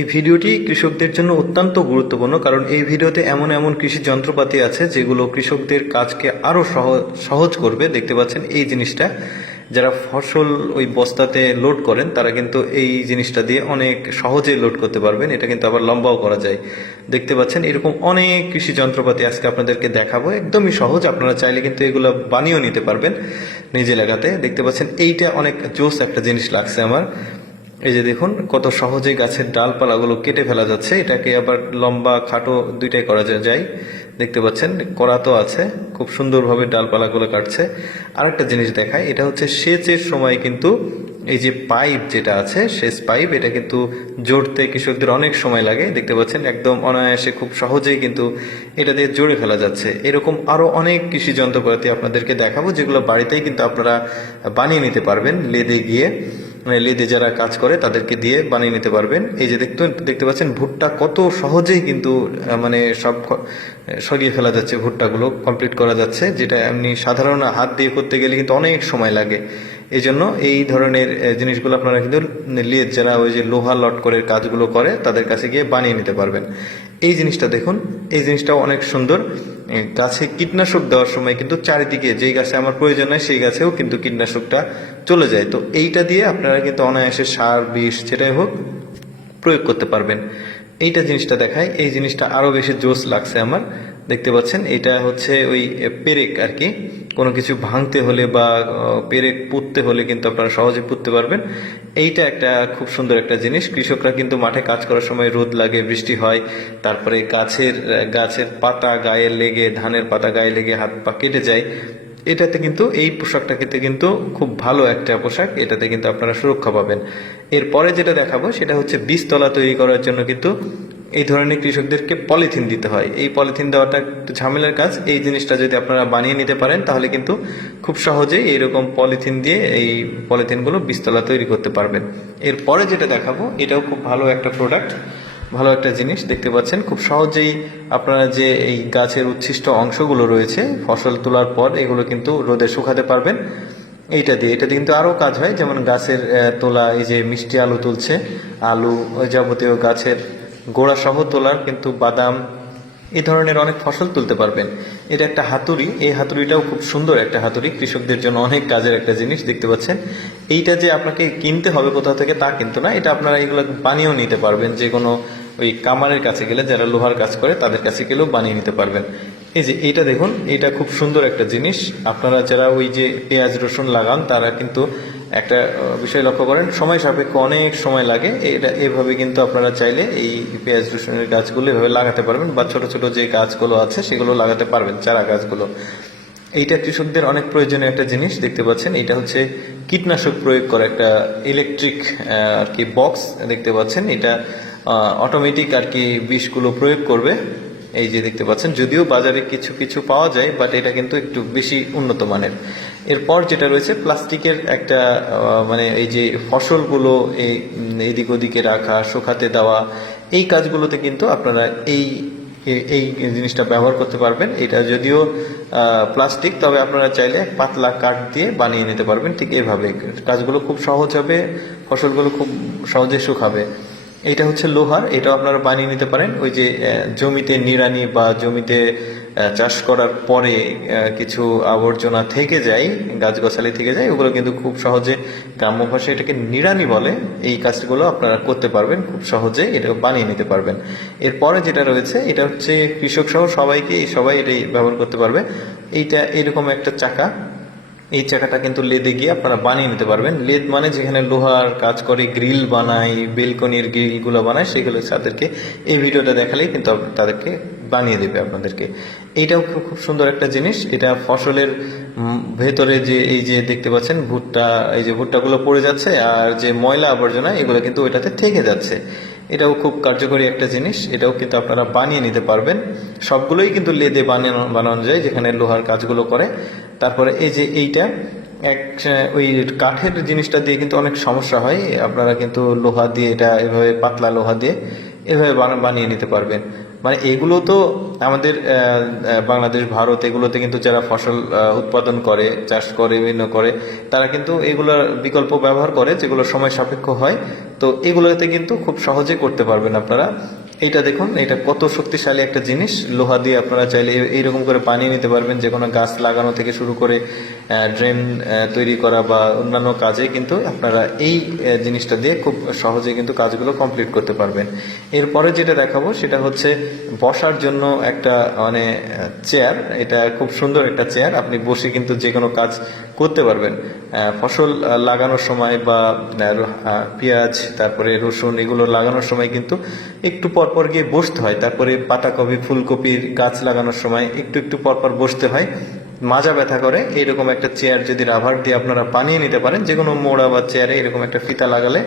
এই ভিডিওটি কৃষকদের জন্য অত্যন্ত গুরুত্বপূর্ণ, কারণ এই ভিডিওতে এমন এমন কৃষি যন্ত্রপাতি আছে যেগুলো কৃষকদের কাজকে আরও সহজ করবে। দেখতে পাচ্ছেন এই জিনিসটা, যারা ফসল ওই বস্তাতে লোড করেন তারা কিন্তু এই জিনিসটা দিয়ে অনেক সহজেই লোড করতে পারবেন। এটা কিন্তু আবার লম্বাও করা যায়। দেখতে পাচ্ছেন এরকম অনেক কৃষি যন্ত্রপাতি আজকে আপনাদেরকে দেখাবো, একদমই সহজ। আপনারা চাইলে কিন্তু এগুলো বানিয়েও নিতে পারবেন নিজে লাগাতে। দেখতে পাচ্ছেন এইটা অনেক জোস একটা জিনিস লাগছে আমার। এই যে দেখুন কত সহজে গাছের ডালপালাগুলো কেটে ফেলা যাচ্ছে। এটাকে আবার লম্বা খাটো দুইটাই করা যায়। দেখতে পাচ্ছেন করা তো আছে, খুব সুন্দরভাবে ডালপালাগুলো কাটছে। আরেকটা জিনিস দেখায়, এটা হচ্ছে সেচের সময় কিন্তু এই যে পাইপ যেটা আছে সেচ পাইপ, এটা কিন্তু জোড়তে কৃষকদের অনেক সময় লাগে। দেখতে পাচ্ছেন একদম অনায়াসে খুব সহজেই কিন্তু এটা দিয়ে জোড়ে ফেলা যাচ্ছে। এরকম আরও অনেক কৃষি যন্ত্রপাতি আপনাদেরকে দেখাবো যেগুলো বাড়িতেই কিন্তু আপনারা বানিয়ে নিতে পারবেন। লেদে গিয়ে লেদে যারা কাজ করে তাদেরকে দিয়ে বানিয়ে নিতে পারবেন। এই যে দেখতে পাচ্ছেন ভুট্টা কত সহজেই কিন্তু মানে সব সরিয়ে ফেলা যাচ্ছে, ভুট্টাগুলো কমপ্লিট করা যাচ্ছে, যেটা এমনি সাধারণ হাত দিয়ে করতে গেলে কিন্তু অনেক সময় লাগে। এই জন্য এই ধরনের জিনিসগুলো আপনারা কিন্তু লেদ যারা ওই যে লোহা লট করে কাজগুলো করে তাদের কাছে গিয়ে বানিয়ে নিতে পারবেন। এই জিনিসটা দেখুন, এই জিনিসটাও অনেক সুন্দর। গাছে কীটনাশক দেওয়ার সময় কিন্তু চারিদিকে যেই গাছে আমার প্রয়োজন হয় সেই গাছেও কিন্তু কীটনাশকটা চলে যায়। তো এইটা দিয়ে আপনারা কিন্তু অনায়াসে সার বিষ যেটাই হোক প্রয়োগ করতে পারবেন। এইটা জিনিসটা দেখায়, এই জিনিসটা আরও বেশি জোস লাগছে আমার। দেখতে পাচ্ছেন এটা হচ্ছে ওই পেরেক আর কি, কোনো কিছু ভাঙতে হলে বা পেরেক পুঁততে হলে কিন্তু আপনারা সহজে পুঁততে পারবেন। এইটা একটা খুব সুন্দর একটা জিনিস। কৃষকরা কিন্তু মাঠে কাজ করার সময় রোদ লাগে, বৃষ্টি হয়, তারপরে গাছের পাতা গায়ে লেগে, ধানের পাতা গায়ে লেগে হাত পা কেটে যায়। এটাতে কিন্তু এই পোশাকটাকে কিন্তু খুব ভালো একটা পোশাক, এটাতে কিন্তু আপনারা সুরক্ষা পাবেন। এরপরে যেটা দেখাবো সেটা হচ্ছে বীজতলা তৈরি করার জন্য কিন্তু এই ধরনের কৃষকদেরকে পলিথিন দিতে হয়। এই পলিথিন দেওয়াটা একটু ঝামেলার কাজ। এই জিনিসটা যদি আপনারা বানিয়ে নিতে পারেন তাহলে কিন্তু খুব সহজেই এইরকম পলিথিন দিয়ে এই পলিথিনগুলো বীজতলা তৈরি করতে পারবেন। এরপরে যেটা দেখাবো এটাও খুব ভালো একটা প্রোডাক্ট, ভালো একটা জিনিস। দেখতে পাচ্ছেন খুব সহজেই আপনারা যে এই গাছের উচ্ছিষ্ট অংশগুলো রয়েছে ফসল তোলার পর, এগুলো কিন্তু রোদে শুকাতে পারবেন এইটা দিয়ে। এটা কিন্তু আরও কাজ হয়, যেমন গাছের তোলা, এই যে মিষ্টি আলু তুলছে, আলু ওই যাবতীয় গাছের গোড়া সহ তোলার কিন্তু বাদাম, এই ধরনের অনেক ফসল তুলতে পারবেন। এটা একটা হাতুড়ি, এই হাতুড়িটাও খুব সুন্দর একটা হাতুড়ি, কৃষকদের জন্য অনেক কাজের একটা জিনিস। দেখতে পাচ্ছেন এইটা যে আপনাকে কিনতে হবে কোথাও থেকে তা কিন্তু না, এটা আপনারা এগুলো বানিয়েও নিতে পারবেন। যে কোনো ওই কামারের কাছে গেলে, যারা লোহার কাজ করে তাদের কাছে গেলেও বানিয়ে নিতে পারবেন। এই যে এইটা দেখুন, এটা খুব সুন্দর একটা জিনিস। আপনারা যারা ওই যে পেঁয়াজ রসুন লাগান তারা কিন্তু একটা বিষয় লক্ষ্য করেন, সময় সাপেক্ষ অনেক সময় লাগে। এটা এভাবে কিন্তু আপনারা চাইলে এই পেঁয়াজ রসুনের গাছগুলো এভাবে লাগাতে পারবেন, বা ছোট ছোট যে গাছগুলো আছে সেগুলো লাগাতে পারবেন, চারা গাছগুলো। এইটা কৃষকদের অনেক প্রয়োজনীয় একটা জিনিস। দেখতে পাচ্ছেন এটা হচ্ছে কীটনাশক প্রয়োগ করা একটা ইলেকট্রিক আর কি বক্স। দেখতে পাচ্ছেন এটা অটোমেটিক আর কি বিষগুলো প্রয়োগ করবে। এই যে দেখতে পাচ্ছেন, যদিও বাজারে কিছু কিছু পাওয়া যায়, বাট এটা কিন্তু একটু বেশি উন্নত মানের। এরপর যেটা রয়েছে প্লাস্টিকের একটা মানে এই যে ফসলগুলো এইদিক ওদিকে রাখা, শুকাতে দেওয়া, এই কাজগুলোতে কিন্তু আপনারা এই এই জিনিসটা ব্যবহার করতে পারবেন। এটা যদিও প্লাস্টিক, তবে আপনারা চাইলে পাতলা কাঠ দিয়ে বানিয়ে নিতে পারবেন। ঠিক এইভাবে কাজগুলো খুব সহজ হবে, ফসলগুলো খুব সহজে শুকাবে। এটা হচ্ছে লোহার, এটাও আপনারা বানিয়ে নিতে পারেন। ওই যে জমিতে নিড়ানি বা জমিতে চাষ করার পরে কিছু আবর্জনা থেকে যায়, গাছগাছালি থেকে যায়, ওগুলো কিন্তু খুব সহজে, গ্রাম্য ভাষায় এটাকে নিড়ানি বলে, এই কাজগুলো আপনারা করতে পারবেন খুব সহজে, এটা বানিয়ে নিতে পারবেন। এরপরে যেটা রয়েছে এটা হচ্ছে কৃষক সহ সবাই এটাই ব্যবহার করতে পারবে। এইটা এরকম একটা চাকা, এই চাকাটা কিন্তু লেদে গিয়ে আপনারা বানিয়ে নিতে পারবেন। লেদ মানে যেখানে লোহার কাজ করে, গ্রিল বানায়, বেলকনির গ্রিলগুলো বানায়, সেগুলো তাদেরকে এই ভিডিওটা দেখালেই কিন্তু তাদেরকে বানিয়ে দেবে আপনাদেরকে। এইটাও খুব সুন্দর একটা জিনিস। এটা ফসলের ভেতরে যে এই যে দেখতে পাচ্ছেন ভুট্টা, এই যে ভুট্টাগুলো পড়ে যাচ্ছে আর যে ময়লা আবর্জনা এগুলো কিন্তু ওইটাতে থেকে যাচ্ছে, এটাও খুব কার্যকরী একটা জিনিস। এটাও কিন্তু আপনারা বানিয়ে নিতে পারবেন। সবগুলোই কিন্তু লেদে বানানো যায় যেখানে লোহার কাজগুলো করে। তারপরে এই যে এইটা ওই কাঠের জিনিসটা দিয়ে কিন্তু অনেক সমস্যা হয়, আপনারা কিন্তু লোহা দিয়ে, এটা এভাবে পাতলা লোহা দিয়ে এভাবে বানিয়ে নিতে পারবেন। মানে এগুলো তো আমাদের বাংলাদেশ, ভারত, এগুলোতে কিন্তু যারা ফসল উৎপাদন করে, চাষ করে, বিভিন্ন করে, তারা কিন্তু এগুলোর বিকল্প ব্যবহার করে যেগুলো সময় সাপেক্ষ হয়। তো এগুলোতে কিন্তু খুব সহজে করতে পারবেন আপনারা। এইটা দেখুন, এটা কত শক্তিশালী একটা জিনিস। লোহা দিয়ে আপনারা চাইলে এইরকম করে পানি নিতে পারবেন, যে কোনো গাছ লাগানো থেকে শুরু করে ড্রেন তৈরি করা বা অন্যান্য কাজে কিন্তু আপনারা এই জিনিসটা দিয়ে খুব সহজে কিন্তু কাজগুলো কমপ্লিট করতে পারবেন। এরপরে যেটা দেখাবো সেটা হচ্ছে বসার জন্য একটা মানে চেয়ার। এটা খুব সুন্দর একটা চেয়ার, আপনি বসে কিন্তু যে কোনো কাজ করতে পারবেন। ফসল লাগানোর সময় বা পেঁয়াজ, তারপরে রসুন, এগুলো লাগানোর সময় কিন্তু একটু পরপর গিয়ে বসতে হয়। তারপরে পাতাকপি, ফুলকপির গাছ লাগানোর সময় একটু একটু পরপর বসতে হয়, মাজা ব্যথা করে। এইরকম একটা চেয়ার যদি রাবার দিয়ে আপনারা বানিয়ে নিতে পারেন, যে কোনো মোড়া বা চেয়ারে এরকম একটা ফিতা লাগালে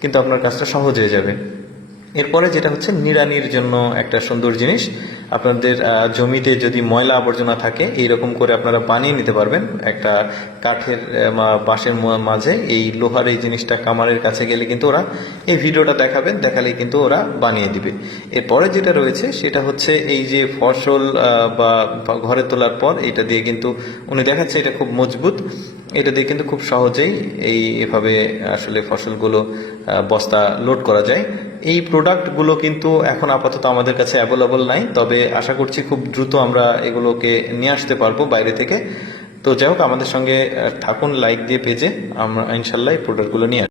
কিন্তু আপনার কাজটা সহজ হয়ে যাবে। এরপরে যেটা হচ্ছে নিড়ানির জন্য একটা সুন্দর জিনিস। আপনাদের জমিতে যদি ময়লা আবর্জনা থাকে, এইরকম করে আপনারা বানিয়ে নিতে পারবেন। একটা কাঠের বাঁশের মাঝে এই লোহার এই জিনিসটা কামারের কাছে গেলে কিন্তু ওরা এই ভিডিওটা দেখাবেন, দেখালেই কিন্তু ওরা বানিয়ে দিবে। এরপরে যেটা রয়েছে সেটা হচ্ছে এই যে ফসল বা ঘরে তোলার পর এটা দিয়ে কিন্তু উনি দেখাচ্ছে এটা খুব মজবুত। এটা দিয়ে কিন্তু খুব সহজেই এভাবে আসলে ফসলগুলো বস্তা লোড করা যায়। এই প্রোডাক্টগুলো কিন্তু এখন আপাতত আমাদের কাছে অ্যাভেলেবল নাই, তবে আশা করছি খুব দ্রুত আমরা এগুলোকে নিয়ে আসতে পারবো বাইরে থেকে। তো যাই হোক, আমাদের সঙ্গে থাকুন, লাইক দিয়ে পেজে আমরা ইনশাল্লাহ এই প্রোডাক্টগুলো নিয়ে